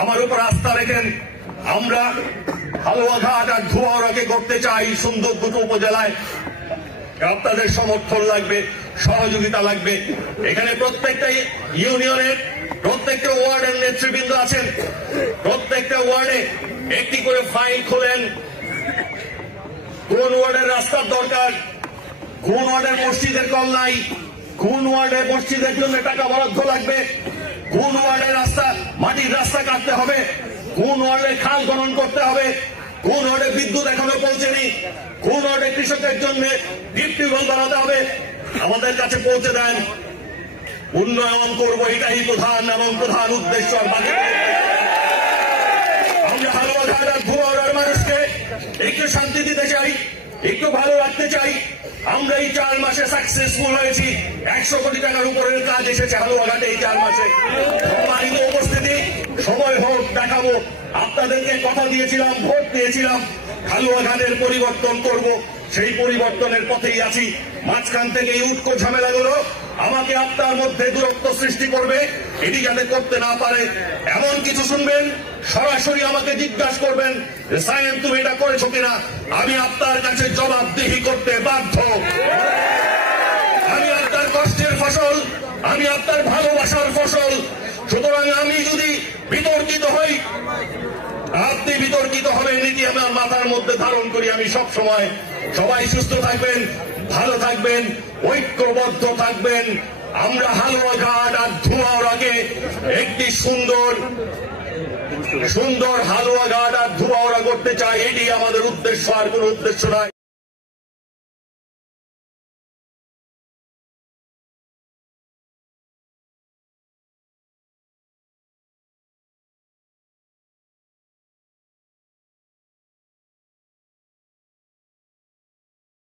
আমার উপর আস্থা রেখেন। আমরা হালুয়াঘাট আর ধোয়ারাকে করতে চাই সুন্দর দুটো উপজেলায়। আপনাদের সমর্থন লাগবে, সহযোগিতা লাগবে। এখানে প্রত্যেকটা ইউনিয়নের প্রত্যেকটা ওয়ার্ডের নেতৃবৃন্দ আছেন। প্রত্যেকটা ওয়ার্ডে একটি করে ফাইল খোলেন। কোন ওয়ার্ডের রাস্তার দরকার, কোন ওয়ার্ডের মসজিদের কল নাই, কোন ওয়ার্ডের মসজিদের জন্য টাকা বরাদ্দ লাগবে, কোন ওয়ার্ডের রাস্তা মাটির রাস্তা কাটতে হবে, কোন ওয়ার্ডে খাল খনন করতে হবে, কোন ওয়ার্ডে বিদ্যুৎ এখনো পৌঁছেনি, কোন ওয়ার্ডে কৃষকের জন্য ডিপ টিউবওয়েল বানাতে হবে, আমাদের কাছে পৌঁছে দেন। উন্নয়ন করব, এটাই প্রধান এবং প্রধান উদ্দেশ্য। আমরা হালুয়াঘাট আর ধোয়ারার মানুষকে একটু শান্তি দিতে চাই, একটু ভালো রাখতে চাই। আমরা এই 4 মাসে সাকসেসফুল হয়েছি। 100 কোটি টাকার উপরের কাজ এসেছে হালুয়াঘাটে এই 4 মাসে। সম্মানিত উপস্থিতি, সময় হোক দেখাবো। আপনাদেরকে কথা দিয়েছিলাম, ভোট দিয়েছিলাম, হালুয়াঘাটের পরিবর্তন করব। সেই পরিবর্তনের পথেই আছি। মাঝখান থেকে এই উৎকো ঝামেলাগুলো আমাকে আপনার মধ্যে দূরত্ব সৃষ্টি করবে। এটি যাতে করতে না পারে এমন কিছু শুনবেন, সরাসরি আমাকে জিজ্ঞাসা করবেন যে সায়েম তুমি এটা করেছো কিনা। আমি আপনার কাছে জবাবদিহি করতে বাধ্য। আমি আপনার কষ্টের ফসল, আমি আপনার ভালোবাসার ফসল। সুতরাং আমি যদি বিতর্কিত হই, আপনি বিতর্কিত হবেন, এটি আমার মাথার মধ্যে ধারণ করি আমি সব সময়। সবাই সুস্থ থাকবেন, ভালো থাকবেন, ঐক্যবদ্ধ থাকবেন। আমরা হালুয়াঘাট আর ধোয়ারাকে একটি সুন্দর হালুয়াঘাট আর ধোয়ারা করতে চাই। এটি আমাদের উদ্দেশ্য, আর কোন উদ্দেশ্য নয়।